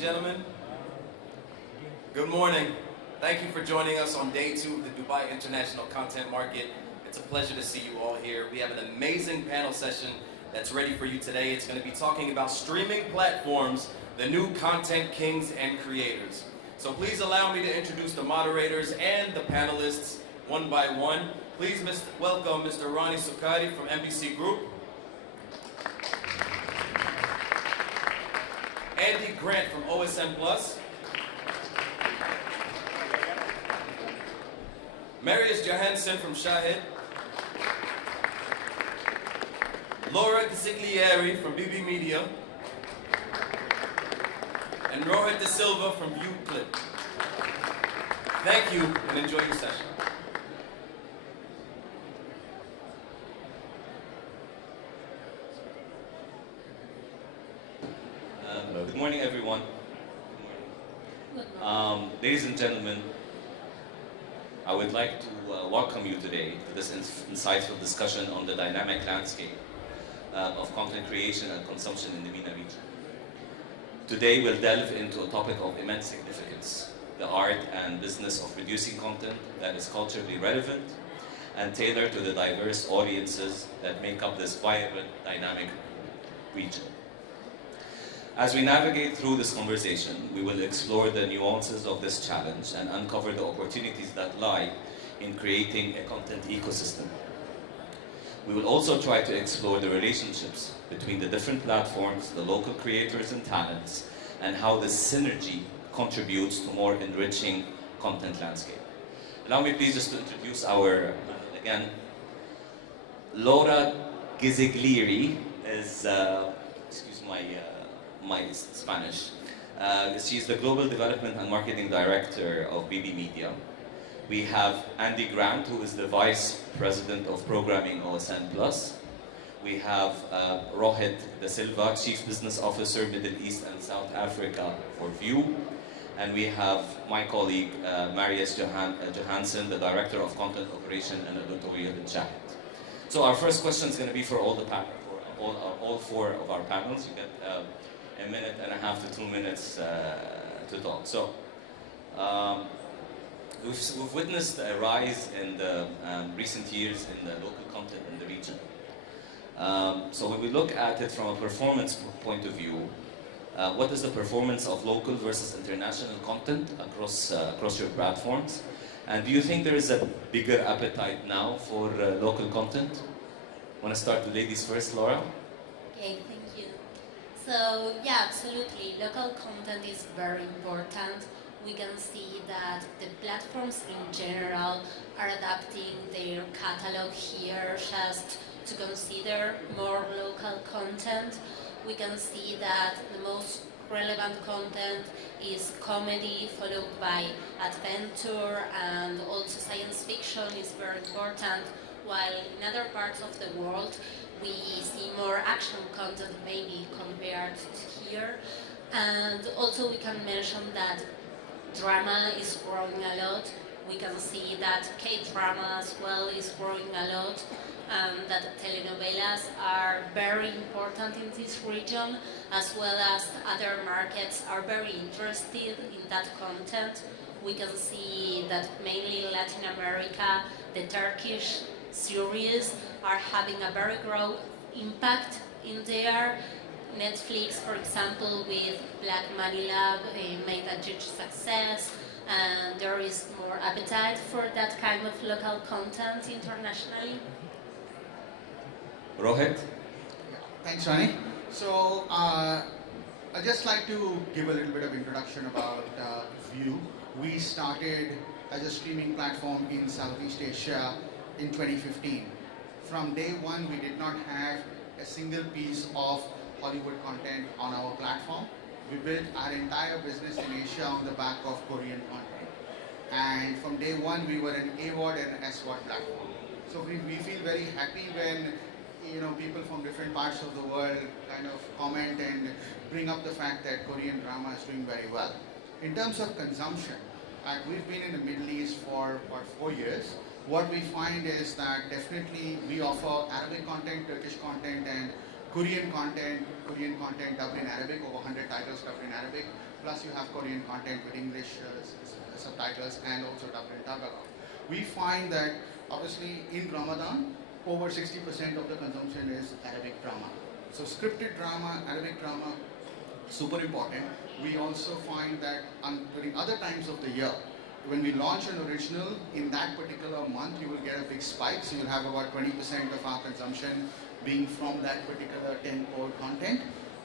gentlemen. Good morning. Thank you for joining us on day 2 of the Dubai International Content Market. It's a pleasure to see you all here. We have an amazing panel session that's ready for you today. It's going to be talking about streaming platforms, the new content kings and creators. So please allow me to introduce the moderators and the panelists one by one. Please welcome Mr. Rani Sukkri from NBC Group. Andy Grant from OSM Plus. Marius Johansen from Shahid. Ghisiglieri from BB Media. And Rohit D'silva from View Clip. Thank you and enjoy your session. Good morning, everyone. Ladies and gentlemen, I would like to welcome you today to this insightful discussion on the dynamic landscape of content creation and consumption in the MENA region. Today we'll delve into a topic of immense significance, the art and business of producing content that is culturally relevant and tailored to the diverse audiences that make up this vibrant, dynamic region. As we navigate through this conversation, we will explore the nuances of this challenge and uncover the opportunities that lie in creating a content ecosystem. We will also try to explore the relationships between the different platforms, the local creators and talents, and how this synergy contributes to more enriching content landscape. Allow me please just to introduce our, again, Ghisiglieri is, excuse my Spanish. She's the Global Development and Marketing Director of BB Media. We have Andy Grant, who is the Vice President of Programming OSN Plus. We have Rohit D'silva, Chief Business Officer, Middle East and South Africa for View. And we have my colleague, Marius Johansen, the Director of Content Operation and Editorial in Shahid. So our first question is going to be for all all 4 of our panels. You get a minute and a half to 2 minutes to talk. So we've witnessed a rise in the recent years in the local content in the region. So when we look at it from a performance point of view, what is the performance of local versus international content across your platforms? And do you think there is a bigger appetite now for local content? Want to start the ladies first, Laura? Okay, thank you. So yeah, absolutely. Local content is very important. We can see that the platforms in general are adapting their catalog here just to consider more local content. We can see that the most relevant content is comedy, followed by adventure, and also science fiction is very important, while in other parts of the world we see more action content maybe compared to here. And also we can mention that drama is growing a lot. We can see that K-drama as well is growing a lot, that telenovelas are very important in this region, as well as other markets are very interested in that content. We can see that mainly in Latin America, the Turkish series are having a very great impact in there. Netflix, for example, with Black Money Lab made a huge success, and there is more appetite for that kind of local content internationally. Rohit? Thanks, Rani. So I'd just like to give a little bit of introduction about View. We started as a streaming platform in Southeast Asia in 2015. From day one, we did not have a single piece of Hollywood content on our platform. We built our entire business in Asia on the back of Korean content. And from day one, we were an AVOD and SVOD platform. So we feel very happy when people from different parts of the world kind of comment and bring up the fact that Korean drama is doing very well. In terms of consumption, we've been in the Middle East for about 4 years. What we find is that definitely we offer Arabic content, Turkish content, and Korean content dubbed in Arabic, over 100 titles dubbed in Arabic, plus you have Korean content with English subtitles and also dubbed in Tagalog. We find that obviously in Ramadan, over 60% of the consumption is Arabic drama. So scripted drama, Arabic drama, super important. We also find that during other times of the year, when we launch an original, in that particular month, you will get a big spike. So you'll have about 20% of our consumption being from that particular 10-core content.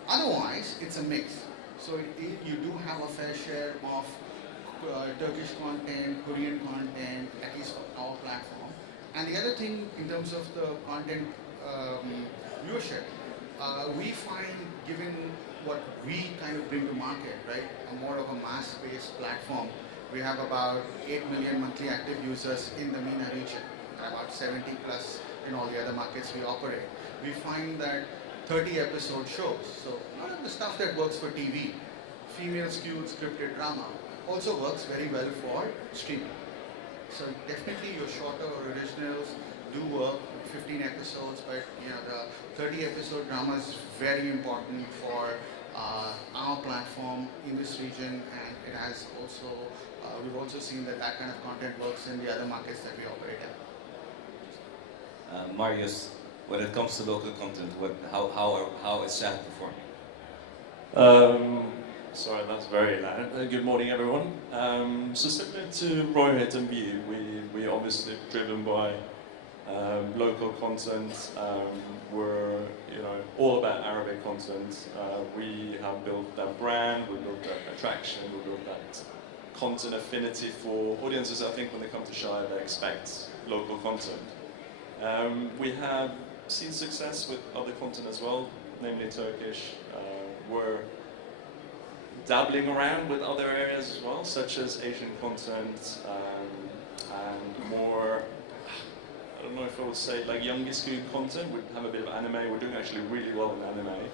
Otherwise, it's a mix. So you do have a fair share of Turkish content, Korean content, at least for our platform. And the other thing, in terms of the content viewership, we find, given what we kind of bring to market, right, a more of a mass-based platform, we have about 8 million monthly active users in the MENA region, about 70 plus in all the other markets we operate. We find that 30-episode shows, so none of the stuff that works for TV, female-skewed scripted drama, also works very well for streaming. So definitely your shorter originals do work, 15 episodes, but you know, the 30-episode drama is very important for our platform in this region, and it has also, we've also seen that that kind of content works in the other markets that we operate in. Marius, when it comes to local content, how is Shahid performing? Sorry, that's very loud. Good morning, everyone. So similar to Rohit and View, we obviously driven by local content. We're all about Arabic content. We have built that brand, we built that attraction, we built that content affinity for audiences. I think when they come to Shahid, they expect local content. We have seen success with other content as well, namely Turkish. We're dabbling around with other areas as well, such as Asian content and more, I don't know if I would say like youngest content. We have a bit of anime. We're doing actually really well in anime,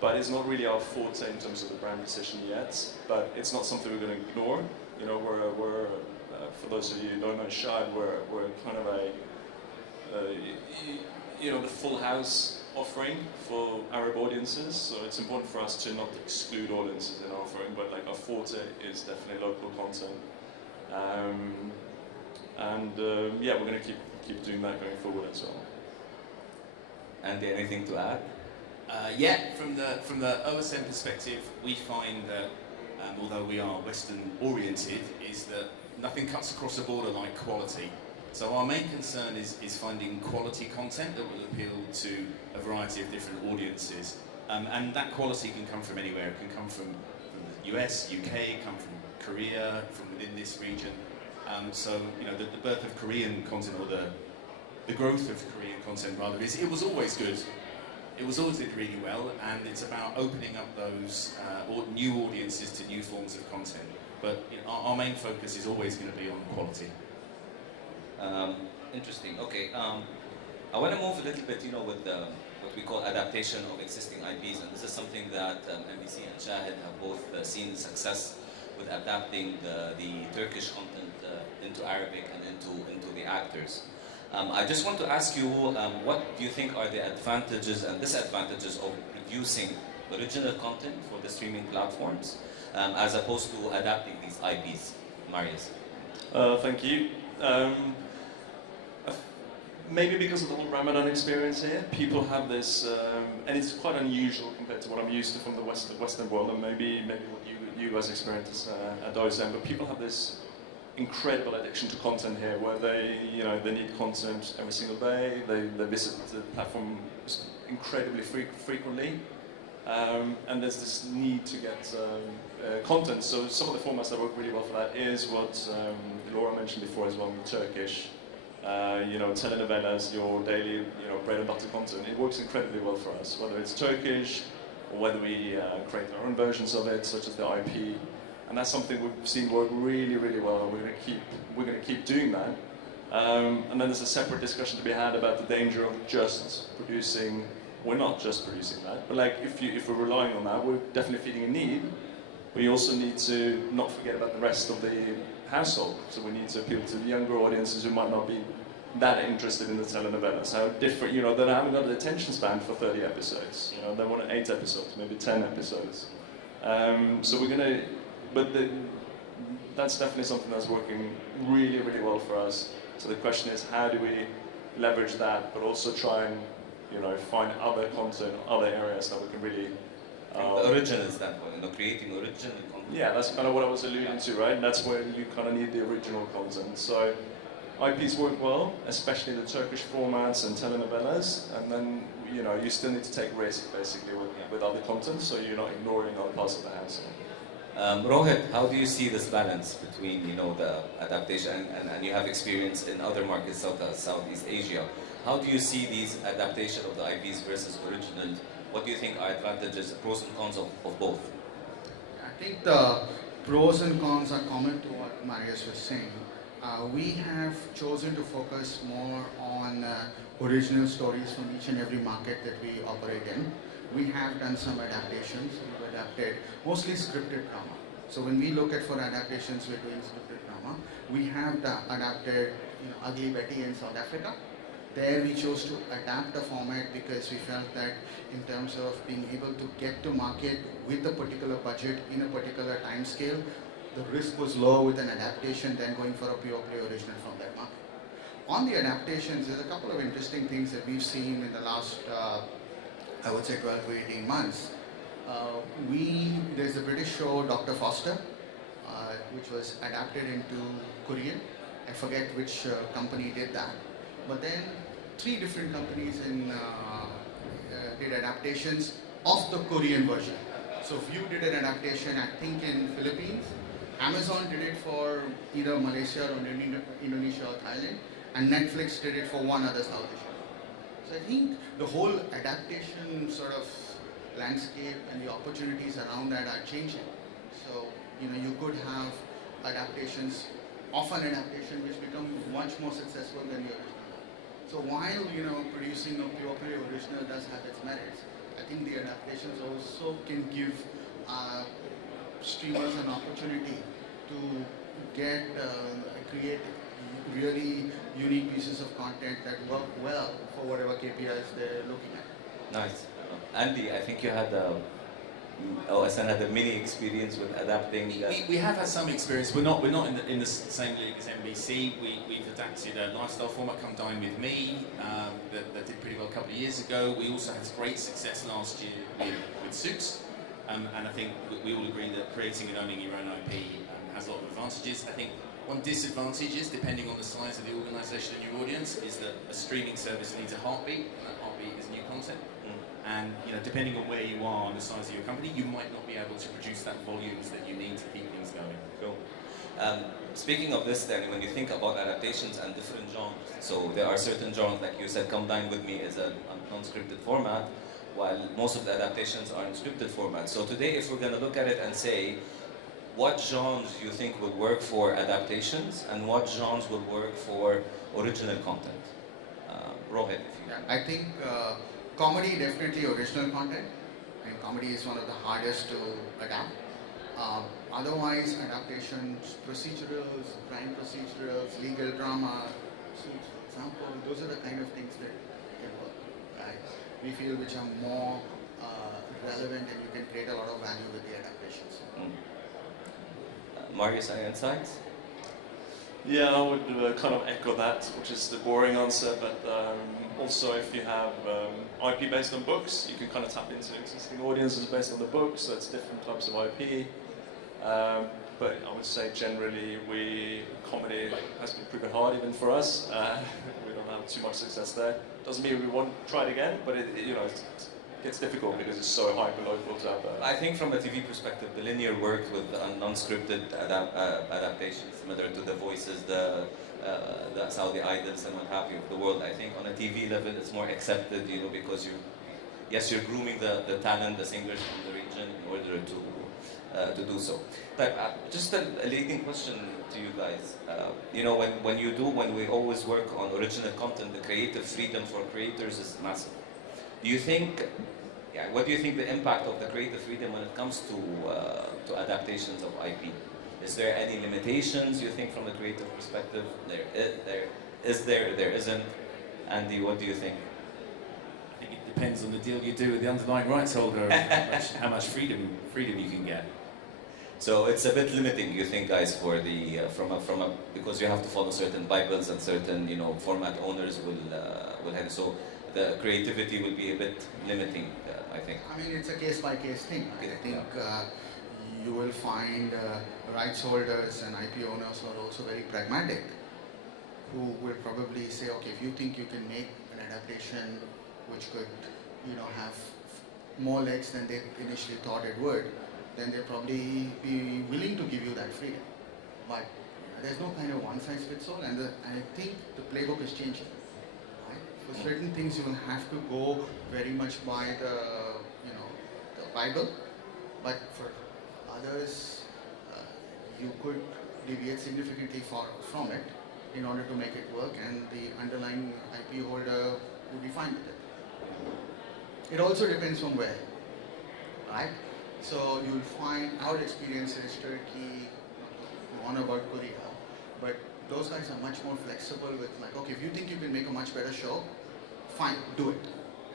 but it's not really our forte in terms of the brand position yet. But it's not something we're going to ignore. You know, we're for those of you who don't know Shahid, we're kind of the full house offering for Arab audiences. So it's important for us to not exclude audiences in our offering, but like our forte is definitely local content. Yeah, we're going to keep doing that going forward as well. Andy, anything to add? Yeah, from the OSM perspective, we find that although we are Western oriented, is that nothing cuts across the border like quality. So our main concern is finding quality content that will appeal to a variety of different audiences. And that quality can come from anywhere. It can come from the US, UK, come from Korea, from within this region. So, you know, the birth of Korean content, or the growth of Korean content rather, it was always good. It was always did really well, and it's about opening up those new audiences to new forms of content. But you know, our main focus is always going to be on quality. Interesting. Okay. I want to move a little bit, with what we call adaptation of existing IPs, and this is something that MBC and Shahid have both seen success with adapting the Turkish content into Arabic and into the actors. I just want to ask you, what do you think are the advantages and disadvantages of producing original content for the streaming platforms, as opposed to adapting these IPs? Marius. Thank you. Maybe because of the whole Ramadan experience here, people have this, and it's quite unusual compared to what I'm used to from the Western world, and maybe what you guys experience at DICM, but people have this incredible addiction to content here, where they need content every single day. They visit the platform incredibly frequently, and there's this need to get content. So some of the formats that work really well for that is what Laura mentioned before as well, Turkish. Telenovelas, your daily, bread and butter content. It works incredibly well for us, whether it's Turkish or whether we create our own versions of it, such as the IP. And that's something we've seen work really, really well, and we're going to keep doing that. And then there's a separate discussion to be had about the danger of just producing. We're not just producing that, but like if we're relying on that, we're definitely feeding a need. We also need to not forget about the rest of the household. So we need to appeal to the younger audiences who might not be that interested in the telenovelas, how different, you know, that haven't got the attention span for 30 episodes. You know, they want 8 episodes, maybe 10 episodes. So we're gonna, that's definitely something that's working really, really well for us. So the question is, how do we leverage that, but also try and, you know, find other content, other areas that we can really. The original standpoint, you know, creating original content. Yeah, that's kind of what I was alluding to, right? That's where you kind of need the original content. So IPs work well, especially the Turkish formats and telenovelas, and then, you know, you still need to take risk basically with other content, so you're not ignoring other parts of the house. Rohit, how do you see this balance between, you know, the adaptation and you have experience in other markets, Southeast Asia? How do you see these adaptation of the IPs versus originals? What do you think are advantages, pros and cons of both? I think the pros and cons are common to what Marius was saying. We have chosen to focus more on original stories from each and every market that we operate in. We have done some adaptations. We've adapted mostly scripted drama. So when we look at for adaptations, we're doing scripted drama. We have adapted, you know, Ugly Betty in South Africa. There we chose to adapt the format because we felt that in terms of being able to get to market with a particular budget in a particular time scale, the risk was lower with an adaptation than going for a pure play original from that market. On the adaptations, there's a couple of interesting things that we've seen in the last, I would say 12 to 18 months. There's a British show, Dr. Foster, which was adapted into Korean. I forget which company did that. But then 3 different companies did adaptations of the Korean version. So View did an adaptation, I think, in Philippines. Amazon did it for either Malaysia or Indonesia or Thailand, and Netflix did it for one other South Asian. So I think the whole adaptation sort of landscape and the opportunities around that are changing. So, you know, you could have adaptations of an adaptation which become much more successful than the original. So while, you know, producing a pure play original does have its merits, I think the adaptations also can give streamers an opportunity to create really unique pieces of content that work well for whatever KPIs they're looking at. Nice. Andy, I think you had OSN had a mini experience with adapting. We have had some experience. We're not in the same league as NBC. We've adapted a lifestyle format, Come Dine With Me, that did pretty well a couple of years ago. We also had great success last year with Suits, and I think we all agree that creating and owning your own IP has a lot of advantages. I think one disadvantage is, depending on the size of the organisation and your audience, is that a streaming service needs a heartbeat, and that heartbeat is new content. And, you know, depending on where you are and the size of your company, you might not be able to produce that volumes that you need to keep things going. Cool. Speaking of this, then, when you think about adaptations and different genres, so there are certain genres, like you said, Come Dine With Me is a non-scripted format, while most of the adaptations are in scripted format. So today, if we're going to look at it and say, what genres you think would work for adaptations and what genres would work for original content? Rohit, if you I think comedy, definitely original content, and comedy is one of the hardest to adapt. Otherwise, adaptations, procedurals, crime procedurals, legal drama, suits, for example, those are the kind of things that can work, right? We feel which are more relevant and you can create a lot of value with the adaptations. Marius, any insights? Yeah, I would kind of echo that, which is the boring answer, but also if you have IP based on books, you can kind of tap into existing audiences based on the books, so it's different types of IP. But I would say generally comedy has been proven hard even for us. We don't have too much success there. Doesn't mean we won't try it again, but it gets difficult because it's so hyper-local to have that. I think from a TV perspective, the linear worked with non-scripted adaptations, similar to the voices, the Saudi idols and what have you of the world. I think on a TV level, it's more accepted, you know, because you're grooming the talent, the singers from the region in order to do so. But just a leading question to you guys. You know, when we always work on original content, the creative freedom for creators is massive. Do you think, what do you think the impact of the creative freedom when it comes to adaptations of IP? Is there any limitations you think from the creative perspective? There is there, there isn't? Andy, what do you think? I think it depends on the deal you do with the underlying rights holder, how much freedom you can get. So it's a bit limiting, you think, guys, for the because you have to follow certain Bibles and certain, you know, format owners will have, so the creativity will be a bit limiting, I think. I mean, it's a case-by-case thing. I think you will find rights holders and IP owners who are also very pragmatic, who will probably say, okay, if you think you can make an adaptation which could, you know, have more legs than they initially thought it would, then they'll probably be willing to give you that freedom. But there's no kind of one-size-fits-all, and I think the playbook is changing. Right? For certain things, you will have to go very much by the, you know, the Bible, but for others, you could deviate significantly from it in order to make it work, and the underlying IP holder would be fine with it. It also depends on where, right? So you'll find our experiences, Turkey, on about Korea, but those guys are much more flexible with like, okay, if you think you can make a much better show, fine, do it.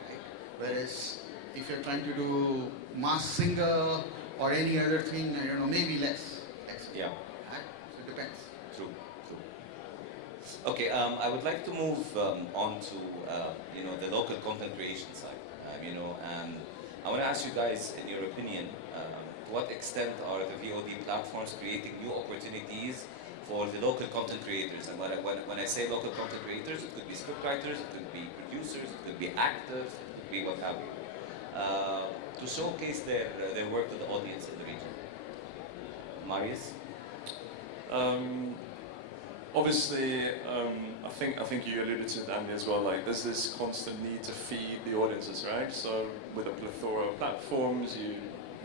Right? Whereas if you're trying to do Masked Singer or any other thing, I don't know, maybe less. Yeah. Right? So it depends. True. Okay, I would like to move on to you know, the local content creation side. You know, and I want to ask you guys, in your opinion, to what extent are the VOD platforms creating new opportunities for the local content creators? And when I say local content creators, it could be scriptwriters, it could be producers, it could be actors, it could be what have you, to showcase their work to the audience in the region. Marius? Obviously, I think you alluded to it, Andy, as well. Like, there's this constant need to feed the audiences, right? So, with a plethora of platforms,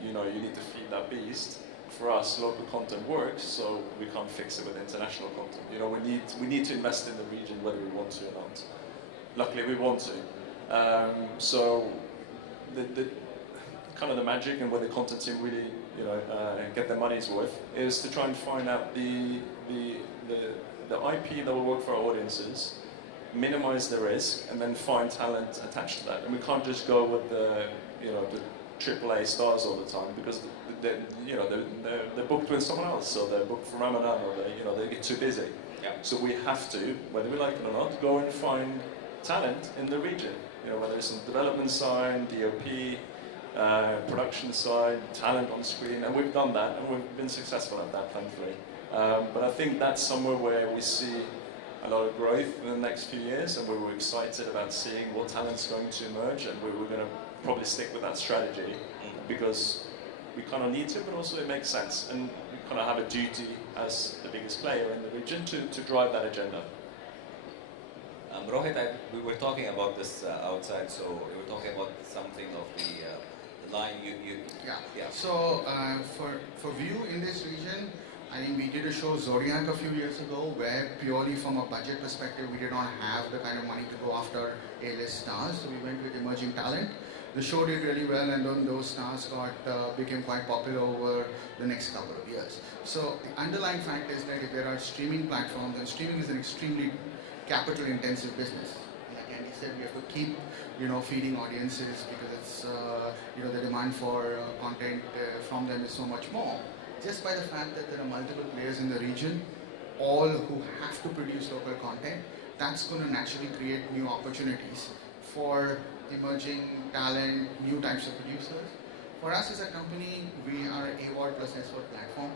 you know, you need to feed that beast. For us, local content works, so we can't fix it with international content. You know, we need to invest in the region whether we want to or not. Luckily, we want to. So, the kind of the magic and where the content team really, you know, get their money's worth is to try and find out the IP that will work for our audiences, minimize the risk, and then find talent attached to that. And we can't just go with the, you know, the AAA stars all the time, because they're booked with someone else, so they're booked for Ramadan, or they get too busy. Yeah. So we have to, whether we like it or not, go and find talent in the region. You know, whether it's on the development side, DOP, production side, talent on screen, and we've done that, and we've been successful at that, thankfully. But I think that's somewhere where we see a lot of growth in the next few years, and we were excited about seeing what talent's going to emerge, and we were going to probably stick with that strategy because we kind of need to, but also it makes sense, and we kind of have a duty as the biggest player in the region to drive that agenda. Rohit, we were talking about this outside, so we were talking about something of the line Yeah. So for View in this region, I think we did a show Zodiac a few years ago, where purely from a budget perspective, we did not have the kind of money to go after A-list stars, so we went with emerging talent. The show did really well, and then those stars became quite popular over the next couple of years. So the underlying fact is that if there are streaming platforms, and streaming is an extremely capital-intensive business. Like Andy said, we have to keep, feeding audiences because it's, the demand for content from them is so much more. Just by the fact that there are multiple players in the region, all who have to produce local content, that's going to naturally create new opportunities for emerging talent, new types of producers. For us as a company, we are an AWOD plus SWOD platform.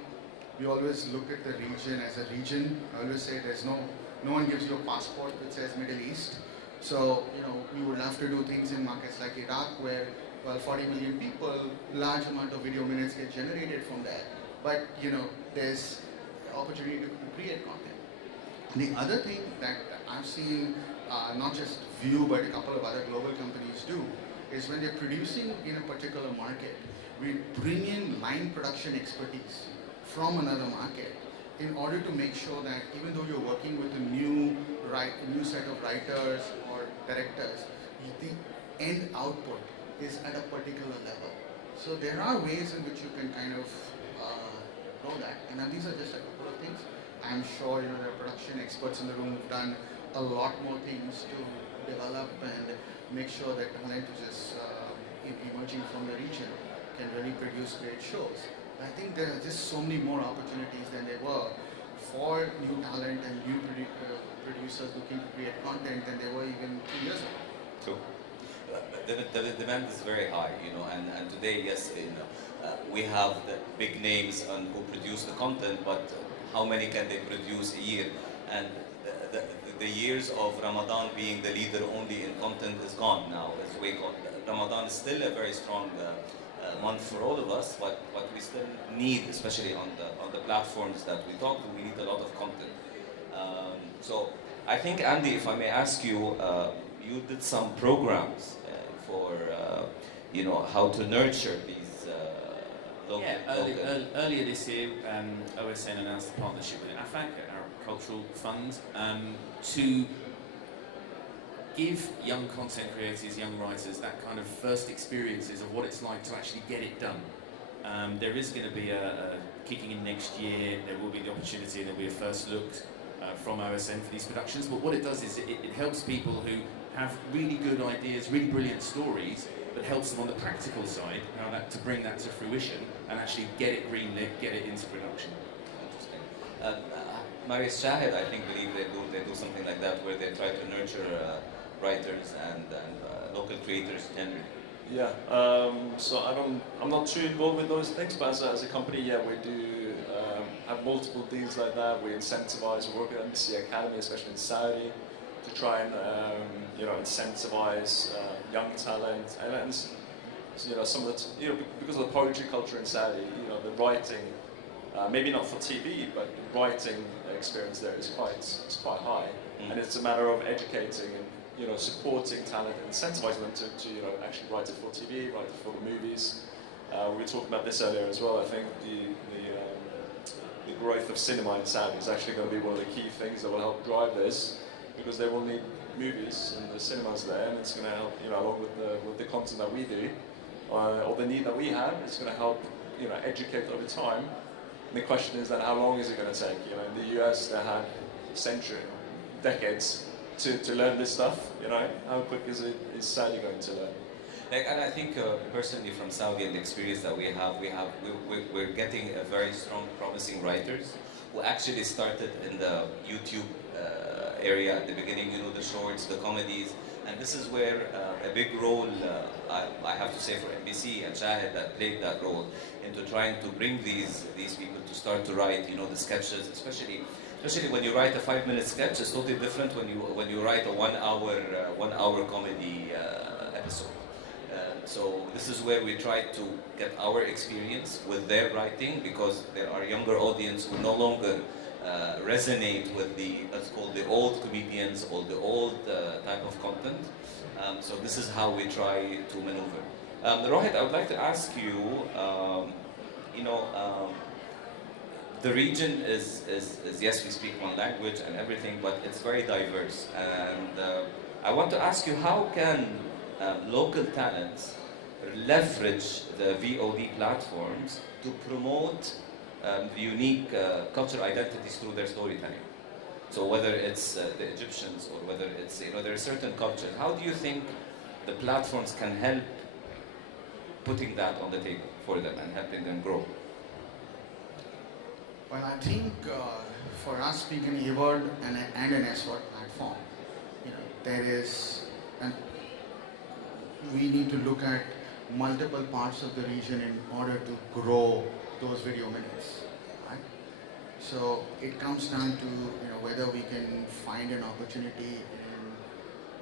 We always look at the region as a region. I always say there's no one gives you a passport that says Middle East. So, we would love to do things in markets like Iraq where, 40 million people, large amount of video minutes get generated from there. But, there's opportunity to create content. The other thing that I've seen, not just View, but a couple of other global companies do, is when they're producing in a particular market, we bring in line production expertise from another market in order to make sure that even though you're working with a new set of writers or directors, the end output is at a particular level. So there are ways in which you can kind of know that. And these are just a couple of things. I'm sure there are production experts in the room who've done a lot more things to develop and make sure that talent which is emerging from the region can really produce great shows. I think there are just so many more opportunities than there were for new talent and new producers looking to create content than there were even 2 years ago. True. The demand is very high, you know, and today, yes, you know, we have the big names on who produce the content, but how many can they produce a year? And the years of Ramadan being the leader only in content is gone now. As we got, Ramadan is still a very strong month for all of us, but we still need, especially on the platforms that we talk to, we need a lot of content. So I think, Andy, if I may ask you, you did some programs for you know, how to nurture these local. Yeah, earlier this year, OSN announced a partnership with AFAC, our cultural fund, to give young content creators, young writers, that kind of first experiences of what it's like to actually get it done. There is going to be a kicking in next year. There will be the opportunity. There will be a first look from OSN for these productions. But what it does is it helps people who have really good ideas, really brilliant stories, but helps them on the practical side, how to bring that to fruition and actually get it greenlit, get it into production. Interesting. Marius, Shahid, I think, believe they do something like that, where they try to nurture writers and local creators generally. Yeah, so I'm not too involved with those things, but as a company, yeah, we do have multiple deals like that. We incentivize, we work with NBC Academy, especially in Saudi, to try and you know, incentivize young talent, and you know, some of the you know, because of the poetry culture in Saudi, you know, the writing, maybe not for TV, but writing experience there is quite high, and it's a matter of educating and, you know, supporting talent and incentivizing them to you know, actually write it for TV, write it for the movies. We were talking about this earlier as well. I think the growth of cinema in Saudi is actually going to be one of the key things that will help drive this, because they will need movies and the cinemas there, and it's going to help, you know, along with the content that we do, or the need that we have, it's going to help, you know, educate over time. And the question is then, how long is it going to take? You know, in the US they had decades to learn this stuff. You know, how quick is Saudi going to learn? And I think personally from Saudi and the experience that we're getting a very strong, promising writers who actually started in the YouTube area at the beginning, you know, the shorts, the comedies, and this is where a big role, I have to say, for NBC and Shahid that played that role into trying to bring these people to start to write, you know, the sketches, especially when you write a 5-minute sketch. It's totally different when you write a 1 hour comedy episode. So this is where we try to get our experience with their writing, because there are younger audience who no longer resonate with let's call the old comedians or the old type of content. So this is how we try to maneuver. Rohit, I would like to ask you, you know, the region is yes, we speak one language and everything, but it's very diverse. And I want to ask you, how can local talents leverage the VOD platforms to promote the unique cultural identities through their storytelling? So whether it's the Egyptians or whether it's, you know, there are certain cultures, how do you think the platforms can help putting that on the table for them and helping them grow? Well, I think for us being an AWOD and an SWOD platform, you know, there is, and we need to look at multiple parts of the region in order to grow those video minutes, right? So it comes down to, you know, whether we can find an opportunity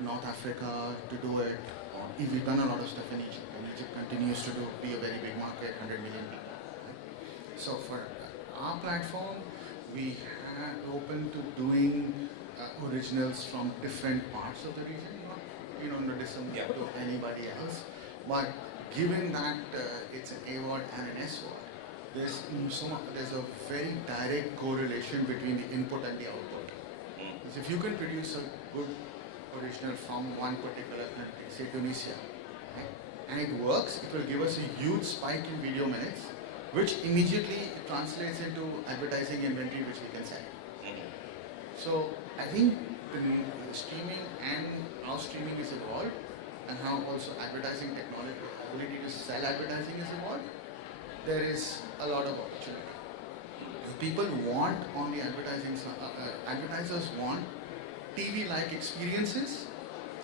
in North Africa to do it, or if we've done a lot of stuff in Egypt, and Egypt continues to be a very big market, 100 million people. Right? So for our platform, we are open to doing originals from different parts of the region, not, you know, no dissimilar to anybody else, but given that it's an AWOD and an SWOD, there's a very direct correlation between the input and the output. Because if you can produce a good original from one particular country, say Tunisia, right, and it works, it will give us a huge spike in video minutes, which immediately translates into advertising inventory which we can sell. So I think the streaming and how streaming is evolved, and how also advertising technology, ability to sell advertising is evolved, there is a lot of opportunity. People want on the advertising, advertisers want TV-like experiences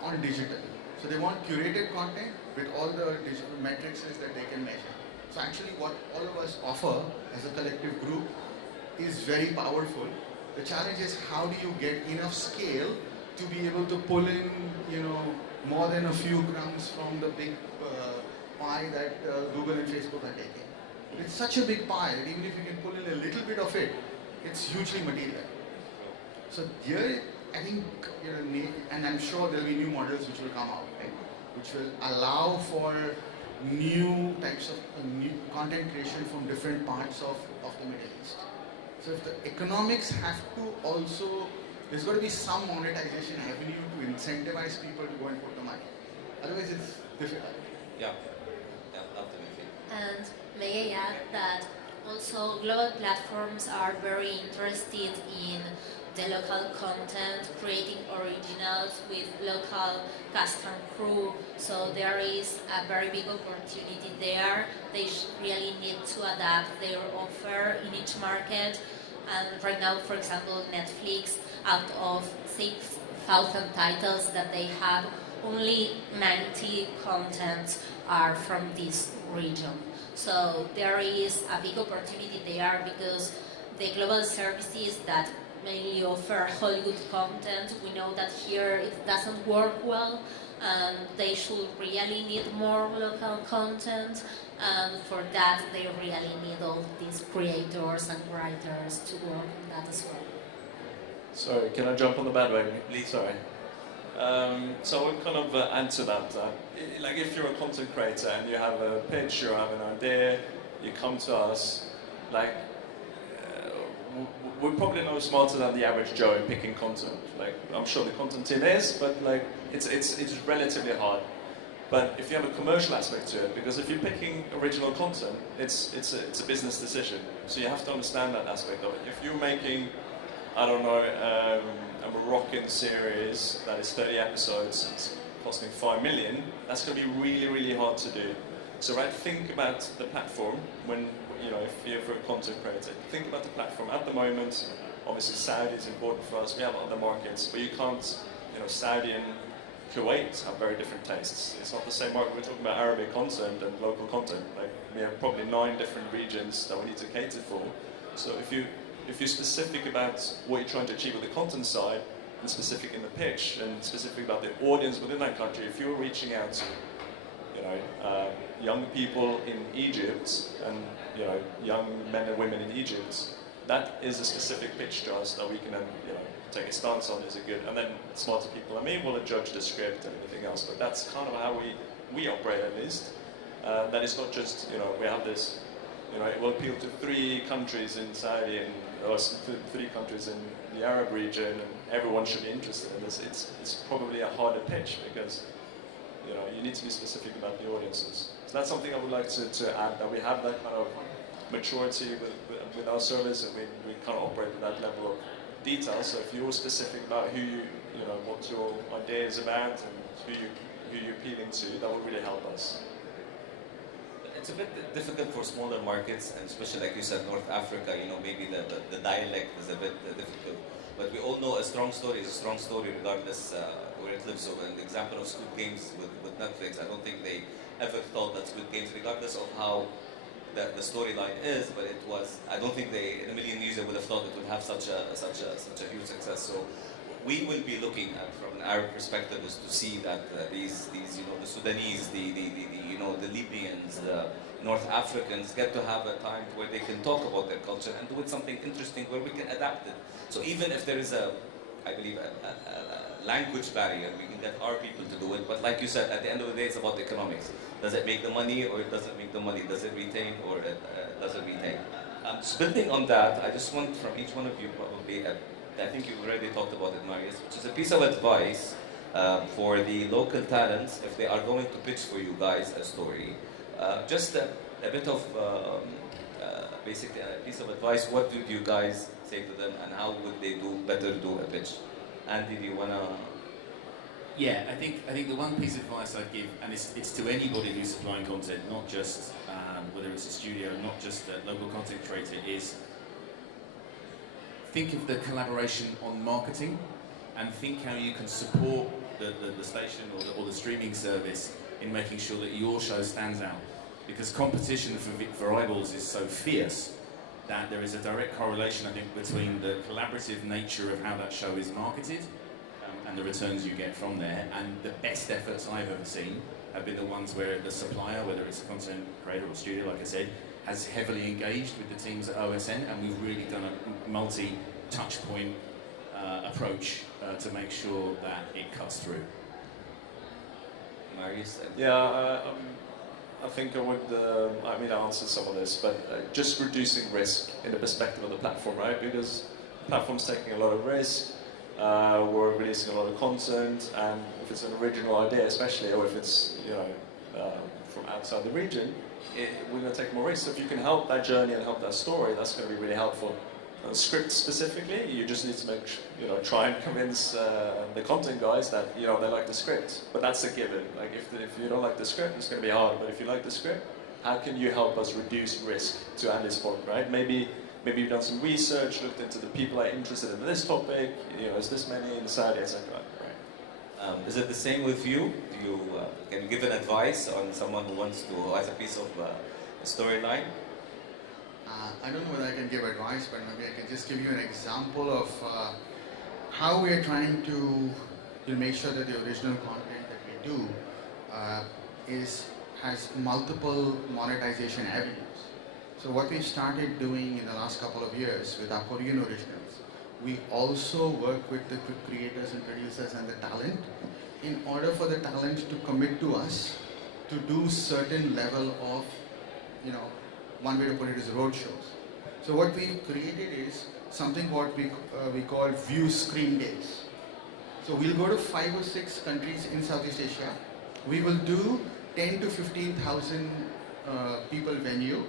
on digital. So they want curated content with all the digital metrics that they can measure. So actually what all of us offer as a collective group is very powerful. The challenge is how do you get enough scale to be able to pull in, more than a few crumbs from the big pie that Google and Facebook are taking. It's such a big pie that even if you can pull in a little bit of it, it's hugely material. So here, I think, and I'm sure there'll be new models which will come out, right? Which will allow for new types of new content creation from different parts of the Middle East. So if the economics have to also, there's got to be some monetization avenue to incentivize people to go and put the money. Otherwise it's difficult. Yeah, absolutely. And may I add that also global platforms are very interested in the local content, creating originals with local cast and crew. So there is a very big opportunity there. They really need to adapt their offer in each market. And right now, for example, Netflix, out of 6,000 titles that they have, only 90 contents are from this region. So there is a big opportunity there because the global services that mainly offer Hollywood content, we know that here it doesn't work well, and they should really need more local content, and for that they really need all these creators and writers to work on that as well. Sorry, can I jump on the bandwagon? Please. Sorry. So I would kind of answer that. Like if you're a content creator and you have a pitch, you have an idea, you come to us, like we're probably no smarter than the average Joe in picking content. Like I'm sure the content team is, but like it's relatively hard. But if you have a commercial aspect to it, because if you're picking original content, it's a business decision. So you have to understand that aspect of it. If you're making, I don't know, a Moroccan series that is 30 episodes, it's costing 5 million, that's going to be really, really hard to do. So think about the platform when, if you're a content creator, think about the platform. At the moment, obviously Saudi is important for us, we have other markets, but you can't, Saudi and Kuwait have very different tastes. It's not the same market. We're talking about Arabic content and local content. Like we have probably 9 different regions that we need to cater for. So if you're specific about what you're trying to achieve with the content side, and specific in the pitch, and specific about the audience within that country, if you're reaching out to, young people in Egypt and young men and women in Egypt, that is a specific pitch to us that we can then take a stance on. Is it good? And then smarter people than me will judge the script and everything else. But that's kind of how we operate at least. That is not just we have this. It will appeal to 3 countries in Saudi or 3 countries in the Arab region, and everyone should be interested in this. It's probably a harder pitch because you need to be specific about the audiences. So that's something I would like to add, that we have that kind of maturity with our service, and we kind of operate at that level of detail. So if you're specific about who what your idea is about and who you're appealing to, that would really help us. It's a bit difficult for smaller markets, and especially like you said, North Africa, maybe the dialect is a bit difficult. But we all know a strong story is a strong story regardless where it lives. So an example of Squid Games with Netflix, I don't think they ever thought that Squid Games, regardless of how the storyline is, but it was, I don't think they, in a million years, they would have thought it would have such a huge success. So we will be looking at, from an Arab perspective, is to see that these the Sudanese, the Libyans, the North Africans get to have a time where they can talk about their culture and do it something interesting where we can adapt it. So even if there is I believe a language barrier, we can get our people to do it. But like you said, at the end of the day, it's about economics. Does it make the money or it doesn't make the money? Does it retain or it doesn't retain? So building on that, I just want from each one of you probably, I think you've already talked about it, Marius, which is a piece of advice for the local talents if they are going to pitch for you guys a story. Just a bit of basically a piece of advice. What do you guys say to them, and how would they better do a pitch? Andy, do you wanna? Yeah, I think the one piece of advice I'd give, and it's to anybody who's supplying content, not just whether it's a studio, not just a local content creator, is think of the collaboration on marketing, and think how you can support the station or the streaming service in making sure that your show stands out. Because competition for eyeballs is so fierce that there is a direct correlation, I think, between the collaborative nature of how that show is marketed and the returns you get from there. And the best efforts I've ever seen have been the ones where the supplier, whether it's a content creator or studio, like I said, has heavily engaged with the teams at OSN, and we've really done a multi-touch point approach to make sure that it cuts through. Marius? Yeah, I think I would, I mean, I answered some of this, but just reducing risk in the perspective of the platform, right? Because the platform's taking a lot of risk, we're releasing a lot of content, and if it's an original idea especially, or if it's, you know, from outside the region, we're going to take more risks. So if you can help that journey and help that story, that's going to be really helpful. Script specifically, you just need to make, try and convince the content guys that, they like the script. But that's a given. Like if you don't like the script, it's going to be hard. But if you like the script, how can you help us reduce risk? To Andy's point, right? Maybe you've done some research, looked into the people that are interested in this topic. Is this many in Saudi, etc. Right? Is it the same with you? Do you can you give an advice on someone who wants to has a piece of a storyline? I don't know whether I can give advice, but maybe I can just give you an example of how we are trying to make sure that the original content that we do has multiple monetization avenues. So what we started doing in the last couple of years with our Korean originals, we also work with the creators and producers and the talent in order for the talent to commit to us to do certain level of, one way to put it is road shows. So what we've created is something what we call view screen days. So we'll go to 5 or 6 countries in Southeast Asia. We will do 10 to 15,000 people venue,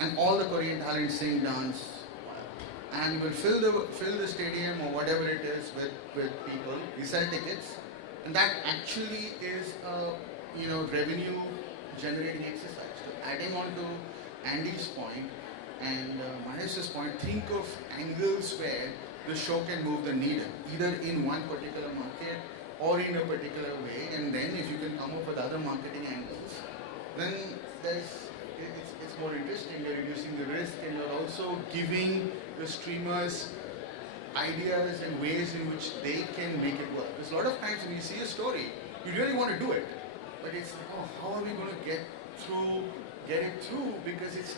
and all the Korean talent sing, dance, and we'll fill the stadium or whatever it is with people. We sell tickets, and that actually is a revenue generating exercise. So adding on to Andy's point and Marius's point, think of angles where the show can move the needle, either in one particular market or in a particular way, and then if you can come up with other marketing angles, then it's more interesting. You're reducing the risk, and you're also giving the streamers ideas and ways in which they can make it work. Because a lot of times when you see a story, you really want to do it, but it's like, oh, how are we going to get it through? Because it's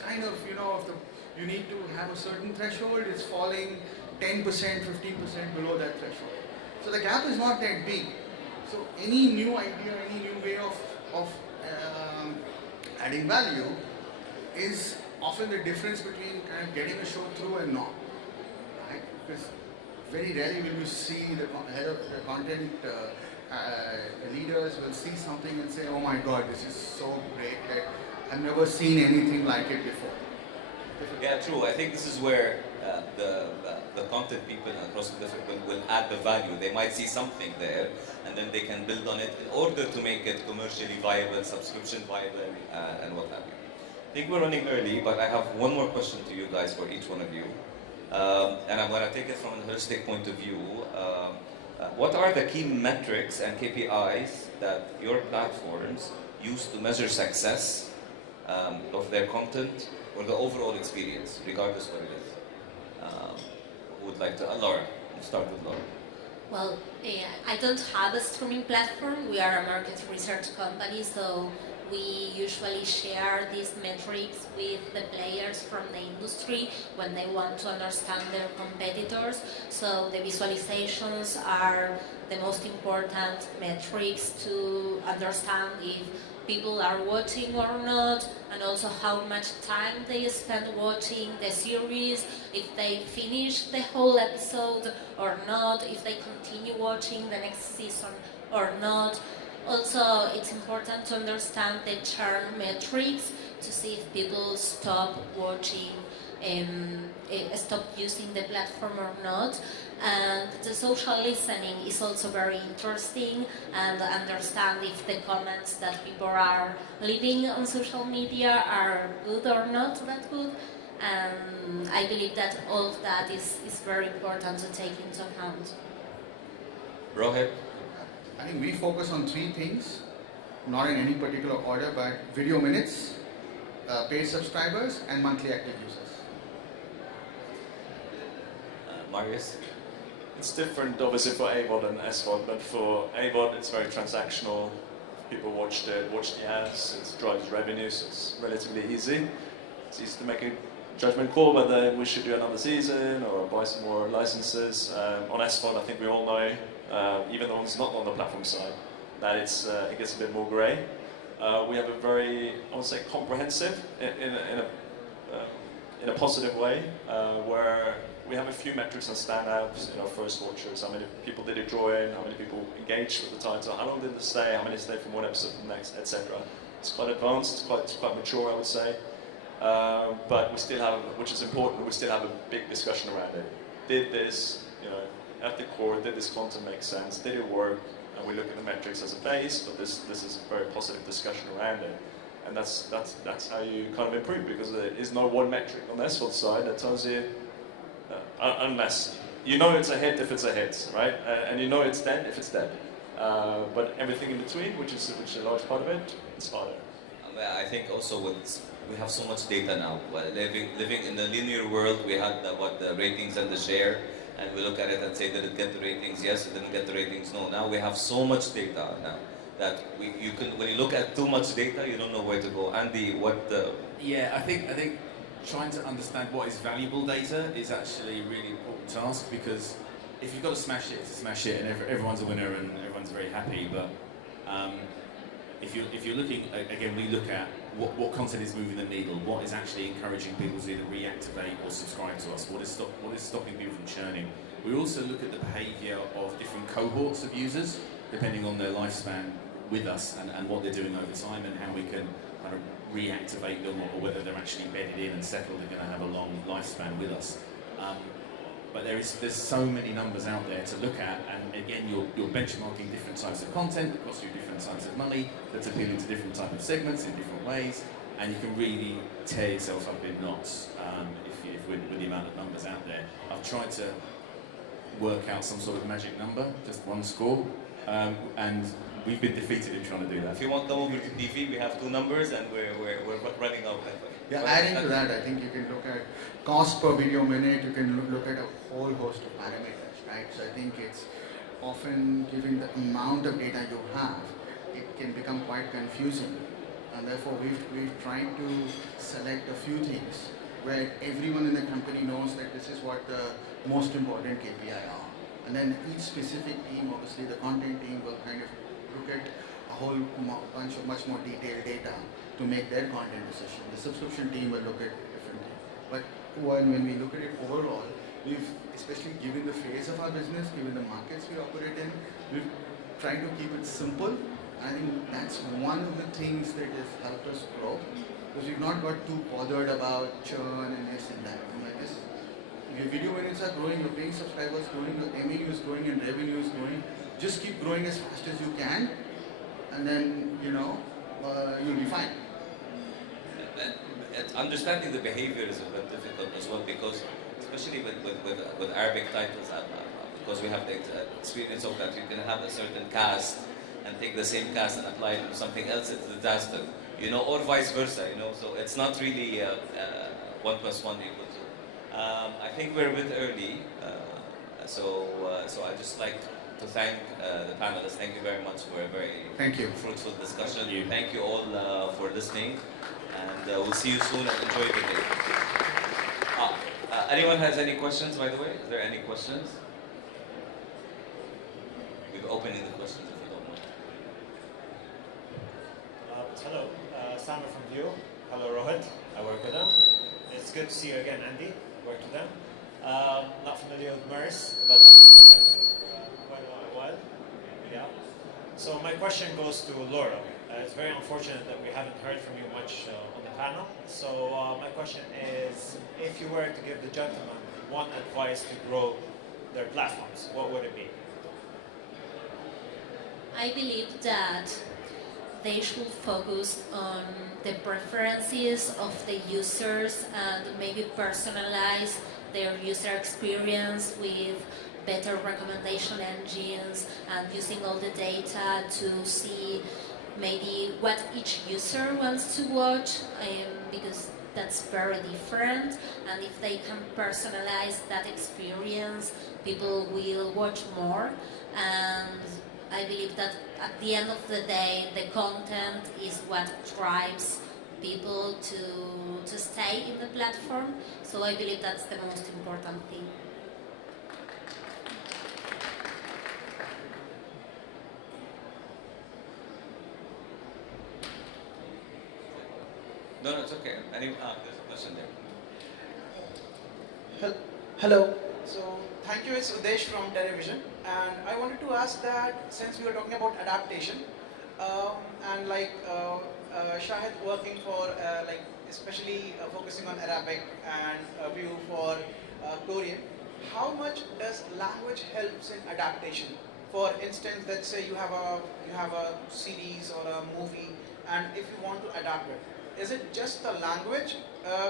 kind of, you need to have a certain threshold. It's falling 10%, 15% below that threshold. So the gap is not that big. So any new idea, any new way of adding value is often the difference between kind of getting a show through and not. Right? Because very rarely will you see the content leaders will see something and say, oh my God, this is so great that I've never seen anything like it before. Yeah, true. I think this is where the content people across the different will add the value. They might see something there, and then they can build on it in order to make it commercially viable, subscription viable, and what have you. I think we're running early, but I have one more question to you guys for each one of you. And I'm going to take it from a holistic point of view. What are the key metrics and KPIs that your platforms use to measure success of their content or the overall experience, regardless what it is? Who would like to? Laura, let's start with Laura. Well, I don't have a streaming platform. We are a market research company, so we usually share these metrics with the players from the industry when they want to understand their competitors. So the visualizations are the most important metrics to understand if people are watching or not, and also how much time they spend watching the series, if they finish the whole episode or not, if they continue watching the next season or not. Also, it's important to understand the churn metrics to see if people stop watching stop using the platform or not. And the social listening is also very interesting, and understand if the comments that people are leaving on social media are good or not that good. And I believe that all of that is very important to take into account. Rohit? I think we focus on three things, not in any particular order, but video minutes, paid subscribers, and monthly active users. Marius? It's different, obviously, for AVOD and SVOD, but for AVOD, it's very transactional. People watch the ads, it drives revenue, so it's relatively easy. It's easy to make a judgment call whether we should do another season or buy some more licenses. On SVOD, I think we all know, even though it's not on the platform side, that it gets a bit more grey. We have a very, I would say, comprehensive, in a positive way, where we have a few metrics and standouts in our first watchers. How many people did it draw in? How many people engaged with the title? How long did they stay? How many stayed from one episode to the next, etc. It's quite advanced. It's quite mature, I would say. But we still have, which is important, we still have a big discussion around it. Did this, at the core, did this content make sense? Did it work? And we look at the metrics as a base, but this is a very positive discussion around it. And that's how you kind of improve, because there is no one metric on the SVOD side that tells you, unless you know it's a hit if it's a hit, right? And you know it's dead if it's dead. But everything in between, which is a large part of it, it's harder. I think also we have so much data now. Living in the linear world, we had the ratings and the share, and we look at it and say, did it get the ratings? Yes, it didn't get the ratings. No. Now we have so much data now that when you look at too much data, you don't know where to go. Andy, Yeah, I think trying to understand what is valuable data is actually a really important task, because if you've got to smash it, and everyone's a winner and everyone's very happy. But if you're looking, again, we look at what content is moving the needle, what is actually encouraging people to either reactivate or subscribe to us, what is stopping people from churning. We also look at the behaviour of different cohorts of users, depending on their lifespan with us and what they're doing over time, and how we can kind of reactivate them, or whether they're actually bedded in and settled and going to have a long lifespan with us. But there's so many numbers out there to look at, and again, you're benchmarking different types of content that cost you different types of money, that's appealing to different types of segments in different ways, and you can really tear yourself up in knots if with the amount of numbers out there. I've tried to work out some sort of magic number, just one score, and we've been defeated in trying to do that. If you want to come over to TV, we have two numbers, and we're running out. Yeah, adding to that, I think you can look at cost per video minute, you can look at a whole host of parameters, right? So I think it's often, given the amount of data you have, it can become quite confusing. And therefore, we've tried to select a few things where everyone in the company knows that this is what the most important KPI are. And then each specific team, obviously the content team, will kind of look at a whole bunch of much more detailed data to make their content decision. The subscription team will look at it differently. But when we look at it overall, we've, especially given the phase of our business, given the markets we operate in, we've tried to keep it simple. I think that's one of the things that has helped us grow, because we've not got too bothered about churn and this and that. And like this, your video minutes are growing, your paying subscribers growing, your MAU is growing, and revenue is growing. Just keep growing as fast as you can, and then you'll be fine. Understanding the behavior is a bit difficult as well, because especially with Arabic titles, because we have the experience of that, you can have a certain cast and take the same cast and apply it to something else, it's a disaster, or vice versa, so it's not really 1 + 1 = 2. I think we're a bit early, so I just like to thank the panelists. Thank you very much for a very fruitful discussion. Thank you all for listening, and we'll see you soon, and enjoy the day. Anyone has any questions, by the way? Is there any questions? We're opening the questions if you don't mind. Hello, Samer from View. Hello, Rohit. I work with them. It's good to see you again, Andy. Worked with them. Not familiar with Marius, but I've worked with him for quite a while. Yeah. So my question goes to Laura. It's very unfortunate that we haven't heard from you much on the panel. So my question is, if you were to give the gentlemen one advice to grow their platforms, what would it be? I believe that they should focus on the preferences of the users and maybe personalize their user experience with better recommendation engines and using all the data to see maybe what each user wants to watch, because that's very different, and if they can personalize that experience, people will watch more. And I believe that at the end of the day, the content is what drives people to stay in the platform. So I believe that's the most important thing. No, it's okay. There's a question there. Hello. So thank you, it's Udesh from Television, and I wanted to ask that since we were talking about adaptation, and like Shahid working for like especially focusing on Arabic and View for Korean, how much does language helps in adaptation? For instance, let's say you have a series or a movie, and if you want to adapt it, is it just the language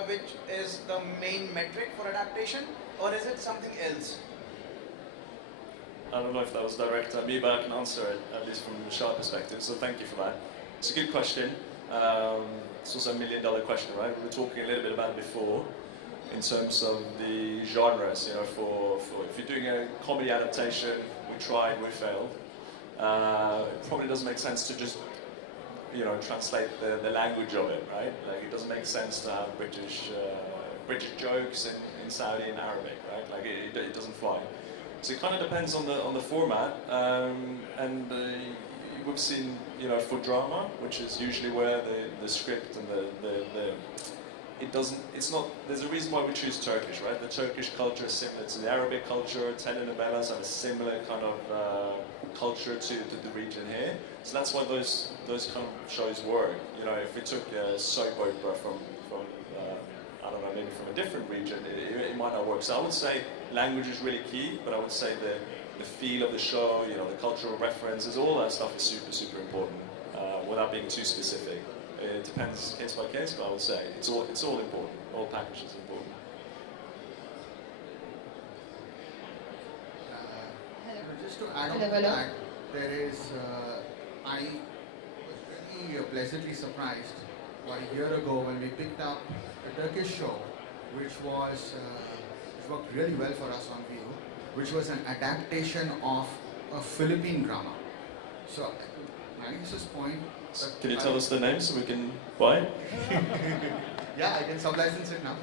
which is the main metric for adaptation, or is it something else? I don't know if that was direct at me, but I can answer it, at least from the Shahid perspective, so thank you for that. It's a good question. It's also $1 million question, right? We were talking a little bit about it before, in terms of the genres, you know, for if you're doing a comedy adaptation, we tried, we failed. It probably doesn't make sense to just, you know, translate the language of it, right? Like, it doesn't make sense to have British jokes in Saudi and Arabic, right? Like, it doesn't fly. So it kind of depends on the format, and we've seen, you know, for drama, which is usually where the script and it's not, there's a reason why we choose Turkish, right? The Turkish culture is similar to the Arabic culture. Telenovelas have a similar kind of culture to the region here. So that's why those kind of shows work. You know, if we took a soap opera from I don't know, maybe from a different region, it might not work. So I would say language is really key, but I would say the feel of the show, you know, the cultural references, all that stuff is super, super important, without being too specific. It depends case by case, but I would say it's all important. All packages are important. Just to add on to that, there is, I was really pleasantly surprised about a year ago when we picked up a Turkish show, which worked really well for us on View, which was an adaptation of a Philippine drama. So, Marius's point. Can you tell us the name so we can buy it? Yeah, I can sub-license it now.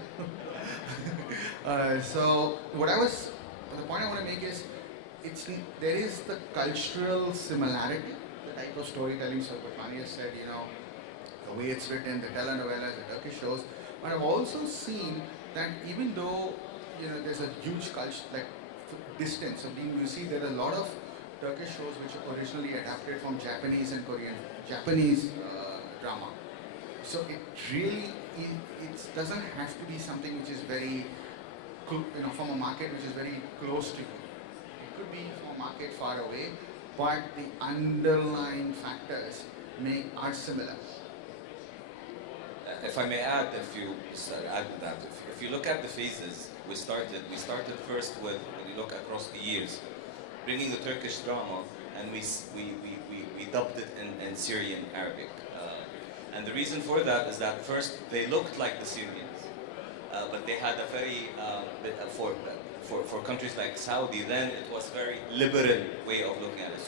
So, the point I want to make is, there is the cultural similarity, the type of storytelling. So, what Marius said, you know, the way it's written, the telenovelas, the Turkish shows. But I've also seen that even though, you know, there's a huge culture, like distance. So, you see there are a lot of Turkish shows which are originally adapted from Japanese and Japanese drama. So it really, it doesn't have to be something which is very, you know, from a market which is very close to you. It could be from a market far away, but the underlying factors are similar. If I may add to that, if you look at the phases, we started first with, when you look across the years, bringing the Turkish drama, and we dubbed it in Syrian Arabic. And the reason for that is that first they looked like the Syrians, but they had a very for countries like Saudi, then it was very liberal way of looking at it.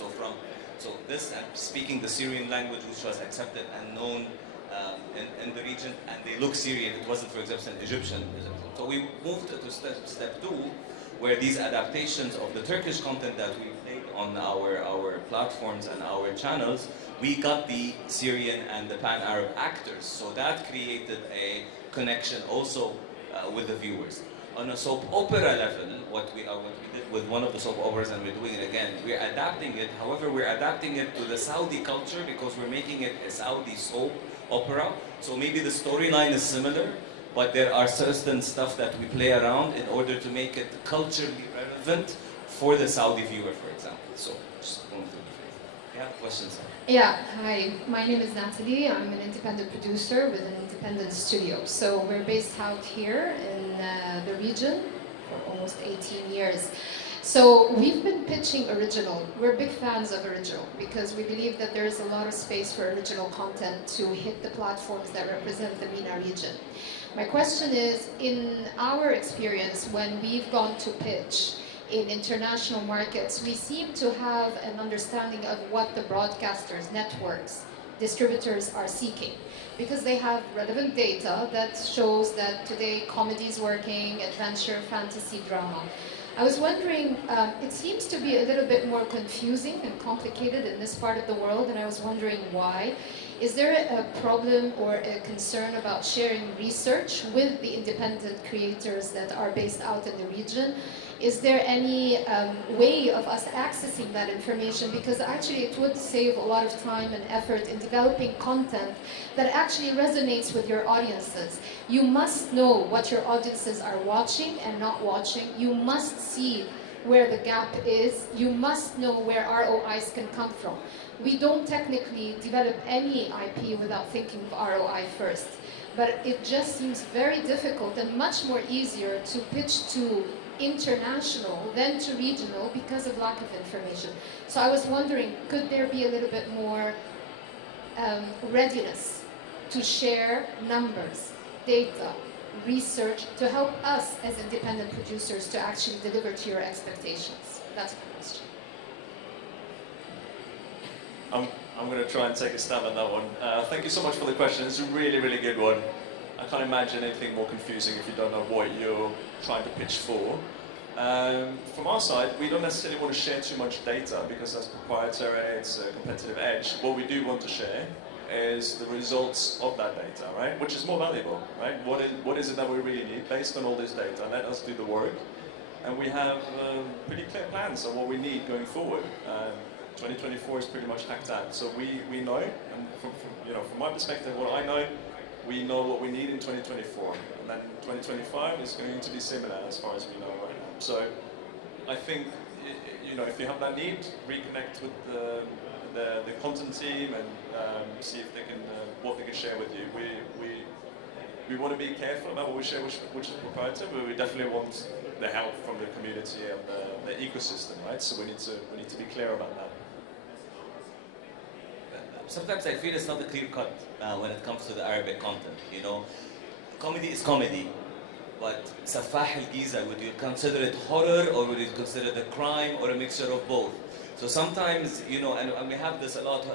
So this and speaking the Syrian language, which was accepted and known in the region, and they look Syrian. It wasn't, for example, an Egyptian. So we moved to step 2, where these adaptations of the Turkish content that we played on our platforms and our channels, we got the Syrian and the Pan-Arab actors. So that created a connection also with the viewers. On a soap opera level, what we did with one of the soap operas, and we're doing it again, we're adapting it. However, we're adapting it to the Saudi culture because we're making it a Saudi soap opera. So maybe the storyline is similar, but there are certain stuff that we play around in order to make it culturally relevant for the Saudi viewer, for example. So just going through the phase. You have questions? Yeah, hi. My name is Natalie. I'm an independent producer with an independent studio. So we're based out here in the region for almost 18 years. So we've been pitching original. We're big fans of original because we believe that there is a lot of space for original content to hit the platforms that represent the MENA region. My question is, in our experience, when we've gone to pitch in international markets, we seem to have an understanding of what the broadcasters, networks, distributors are seeking, because they have relevant data that shows that today comedy is working, adventure, fantasy, drama. I was wondering, it seems to be a little bit more confusing and complicated in this part of the world, and I was wondering why. Is there a problem or a concern about sharing research with the independent creators that are based out in the region? Is there any way of us accessing that information? Because actually it would save a lot of time and effort in developing content that actually resonates with your audiences. You must know what your audiences are watching and not watching. You must see where the gap is. You must know where ROIs can come from. We don't technically develop any IP without thinking of ROI first. But it just seems very difficult and much more easier to pitch to international than to regional because of lack of information. So I was wondering, could there be a little bit more readiness to share numbers, data, research to help us as independent producers to actually deliver to your expectations? That's my question. I'm going to try and take a stab at that one. Thank you so much for the question. It's a really, really good one. I can't imagine anything more confusing if you don't know what you're trying to pitch for. From our side, we don't necessarily want to share too much data because that's proprietary, it's a competitive edge. What we do want to share is the results of that data, right? Which is more valuable, right? What is it that we really need based on all this data? Let us do the work. And we have pretty clear plans on what we need going forward. 2024 is pretty much hacked out. So we know, and from my perspective, what I know, we know what we need in 2024, and then 2025 is going to be similar as far as we know right now. So I think, if you have that need, reconnect with the content team and see if they can what they can share with you. We want to be careful about what we share, which is proprietary, but we definitely want the help from the community and the ecosystem, right? So we need to be clear about that. Sometimes I feel it's not a clear cut when it comes to the Arabic content. Comedy is comedy, but Safah al-Giza, would you consider it horror or would you consider it a crime or a mixture of both? So sometimes, and we have this a lot.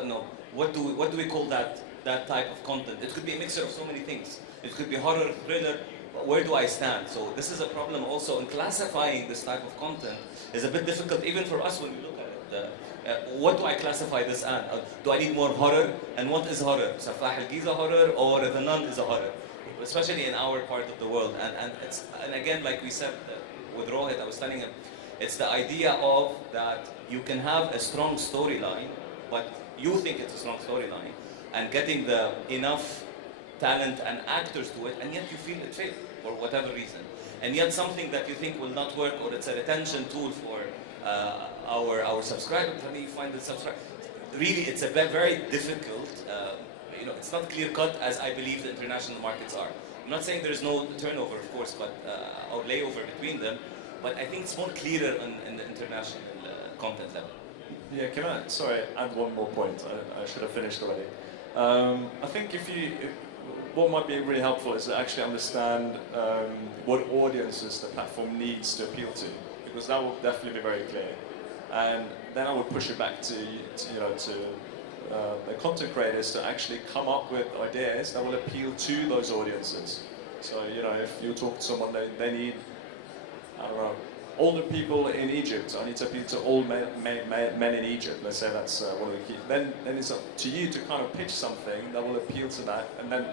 What do we call that type of content? It could be a mixture of so many things. It could be horror, thriller. Where do I stand? So this is a problem also in classifying this type of content. Is a bit difficult even for us when we look at it. What do I classify this as? Do I need more horror? And what is horror? Safah al-Giza horror or The Nun is a horror? Especially in our part of the world. And again, like we said with Rohit, I was telling him, it's the idea of that you can have a strong storyline, but you think it's a strong storyline, and getting the enough talent and actors to it, and yet you feel it failed for whatever reason. And yet something that you think will not work, or it's a retention tool for our subscribers, and you find the subscribe. Really, it's a very difficult, it's not clear cut as I believe the international markets are. I'm not saying there's no turnover, of course, but or layover between them, but I think it's more clearer in the international content level. Yeah, can I, add one more point? I should have finished already. I think what might be really helpful is to actually understand what audiences the platform needs to appeal to, because that will definitely be very clear. And then I would push it back to the content creators to actually come up with ideas that will appeal to those audiences. So, if you talk to someone, they need, I don't know, older people in Egypt. I need to appeal to old men in Egypt. Let's say that's one of the key. Then it's up to you to kind of pitch something that will appeal to that, and then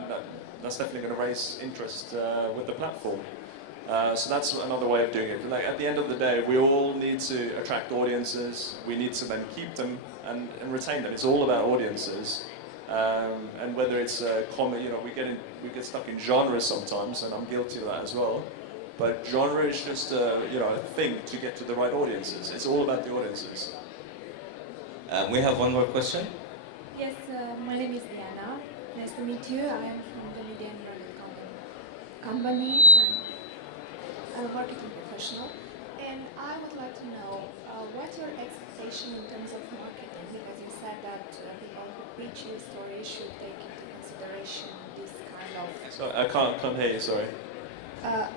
that's definitely going to raise interest with the platform. So that's another way of doing it. Like at the end of the day, we all need to attract audiences. We need to then keep them and retain them. It's all about audiences. And whether it's common, you know, we get stuck in genres sometimes, and I'm guilty of that as well. But genre is just you know, a thing to get to the right audiences. It's all about the audiences. We have one more question. Yes, my name is Diana. Nice to meet you. I am from the Media and Branding company, and I'm a marketing professional. And I would like to know what's your expectation in terms of marketing, because you said that people who pitch you a story should take into consideration this kind of... So I can't hear you, sorry.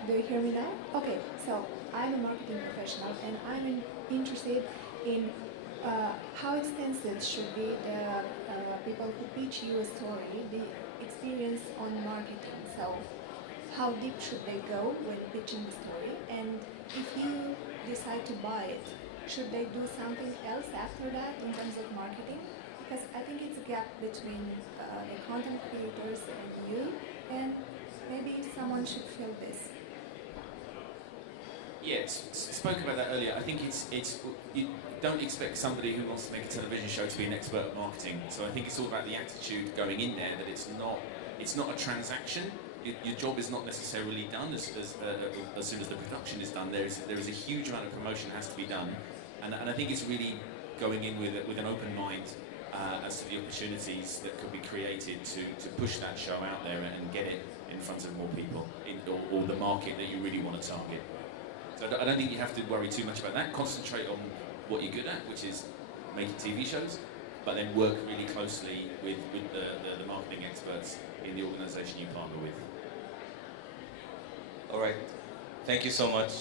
Do you hear me now? Okay, so I'm a marketing professional and I'm interested in how extensive should be the people who pitch you a story, the experience on marketing. So how deep should they go when pitching the story? And if you decide to buy it, should they do something else after that in terms of marketing? Because I think it's a gap between the content creators and you, and maybe someone should fill this. Yeah, spoke about that earlier. I think you don't expect somebody who wants to make a television show to be an expert at marketing. So I think it's all about the attitude going in there, that it's not a transaction. Your job is not necessarily done as soon as the production is done. There is a huge amount of promotion that has to be done, and I think it's really going in with an open mind as to the opportunities that could be created to push that show out there and get it in front of more people, or the market that you really want to target. So I don't think you have to worry too much about that. Concentrate on what you're good at, which is making TV shows, but then work really closely with the marketing experts in the organisation you partner with. All right. Thank you so much.